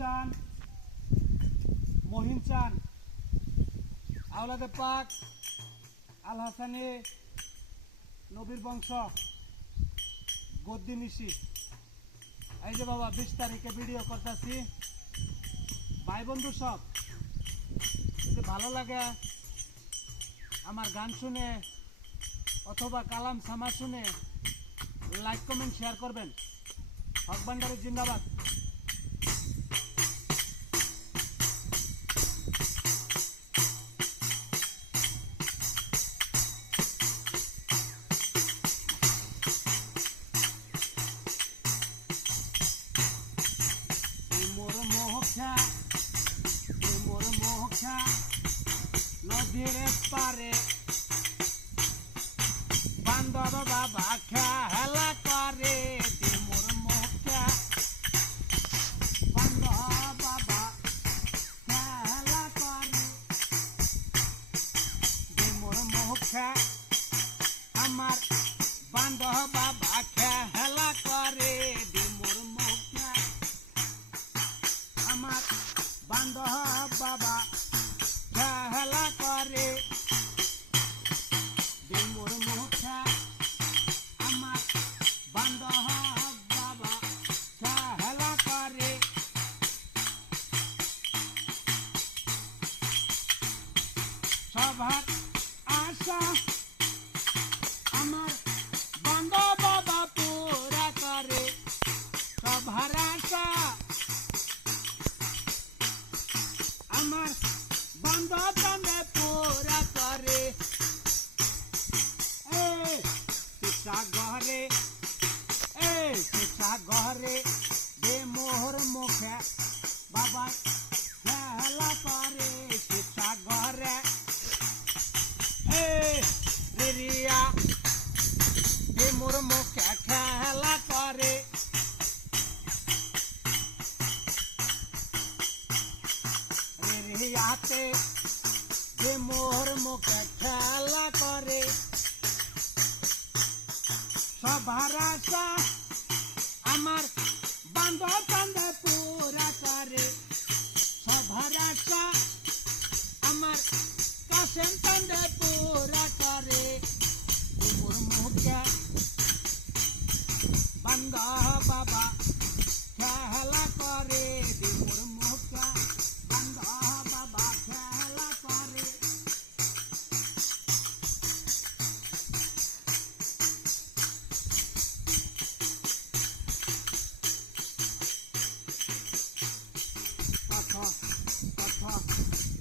চান, মহিন চান, আওলাদে পাক, আল হাসানি, নবীর বংশ, গদ্দি নিশি। এই যে বাবা 20 তারিখে ভিডিও করতেছি, ভাই বন্ধু সব যদি ভালো লাগে আমার গান শুনে অথবা কালাম সামা শুনে লাইক কমেন্ট শেয়ার করবেন। হক ভান্ডারী জিন্দাবাদ। মোর মোক্ষা নদীর পারে বান্ধব বাবা খেলা করে, মোর মোক্ষা বান্ধব বাবা খেলা করে, মোর মোক্ষা আমার বান্ধব বাবা খেলা করে, মোর মোক্ষা আমার বান্ধব বাবা খেলা করে, মোর মোক্ষা আমার বান্ধব বাবা খেলা করে। সবার আশা আমার বান্ধব বাবা পুরা করে, সবার আশা আমার বান্ধব বান্ধে পুরা করে। ঘরে ঘরে দে মোহর মুখে বাবা খেলা করে, শিক্ষা ঘরে রিয়া দে মোর মুখে খেলা করে, রিয়াতে দে মোহর মুখে খেলা করে। সবার আশা আমার বান্ধব বান্ধে পুরা করে, সবার আশা আমার কাশেম বান্ধে পুরা করে, মোর মুখে বান্ধব বাবা খেলা করে, মোর মুখে বান্ধব বাবা খেলা করে।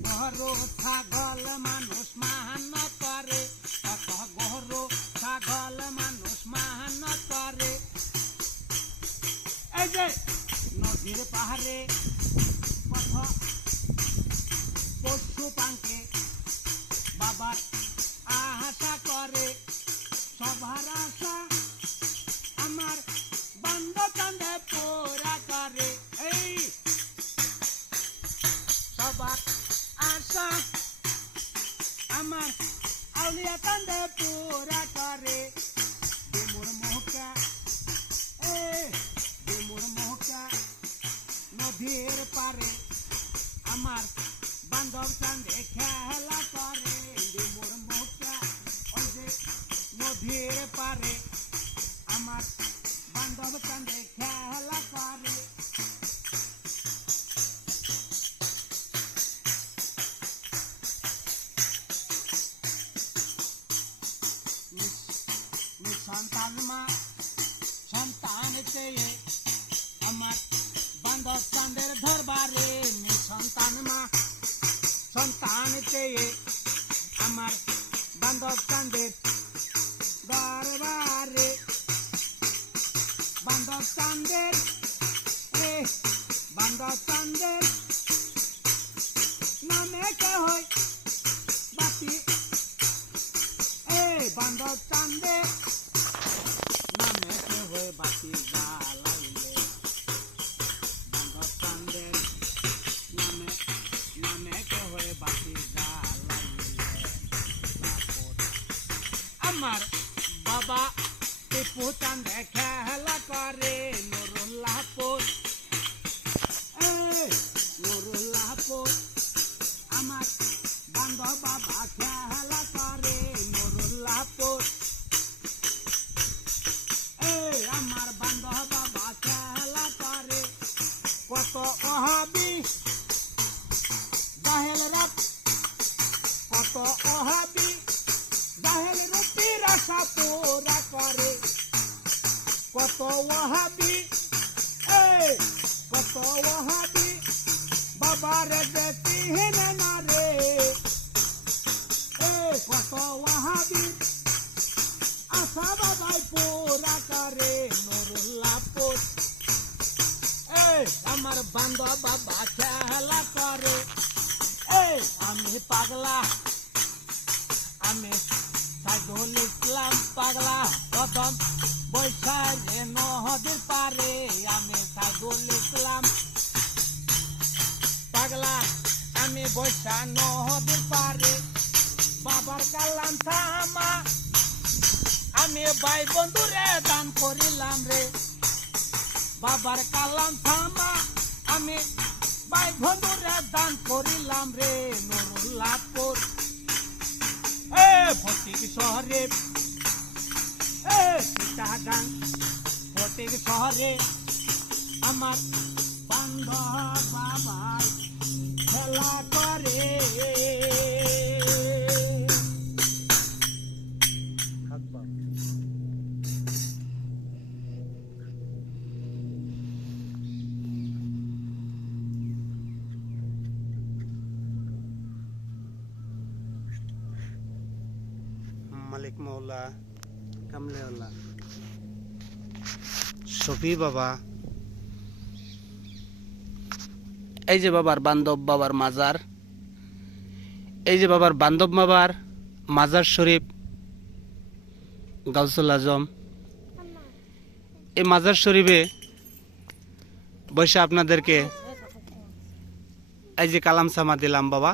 গরু ছাগল মানুষ মাহান্ন করে, গরু ছাগল মানুষ মাহান্ন করে। এই যে নদীর পাহাড়ে কত পশু পাঙ্কে বাবার আশা করে, সবার আশা আমার বান্ধব কান্দে পুরা করে। এই সবার আশা আমার আউলিয়া কান্দে পুরা করে, মোর মোহকা মোর মোহকা নদীর পারে আমার বান্ধব কান্দে খেলা করে, মোর মোহকা ওই যে নদীর পারে আমার বান্ধব কান্দে খেলা করে। সন্তান মা সন্তান চেয়ে আমার বান্ধব চাঁদের দরবারে, সন্তান মা সন্তান চেয়ে আমার বান্ধব চাঁদের দরবারে, বান্ধব চাঁদের বান্ধব চাঁদের নামে কে হয় বাতি, বান্ধব চাঁদের নামে কে হয়ে বাতি জ্বালাইলে, বান্ধব চাঁদের নামে নামে কে হয়ে বাতি জ্বালাইলে। আমার বাবা টিপু চাঁদে খেলা করে নুরুল্লাহপুর, ওয়াহাবি কত ওয়াহাবি বাবার দেখি হেনে না রে কত ওয়াহাবি আশা বাবাই পুরা করে নুরুল্লাহপুর আমার বান্ধব বাবা খেলা করে আমি পাগলা আমি সাইদুল ইসলাম পাগলা প্রথম বৈশাখে নদীর পারে আমি সাইদুল ইসলাম পাগলা আমি বৈশাখ নদীর পারে বাবার কালাম থামা আমি ভাই বন্ধুরে দান করিলাম রে বাবার কালাম থামা আমি ভাই বন্ধুরে দান করিলাম রে নুরুল্লাহপুর ফটিক শহরে চিটাগাং ফটিক শহরে আমার বান্ধব বাবার খেলা করে মালিক মৌলা কামলেওয়ালা শফি বাবা এই যে বাবার বান্ধব বাবার মাজার এই যে বাবার বান্ধব বাবার মাজার শরীফ গাউসুল আজম এই মাজার শরীফে বসে আপনাদেরকে এই যে কালাম সামা দিলাম বাবা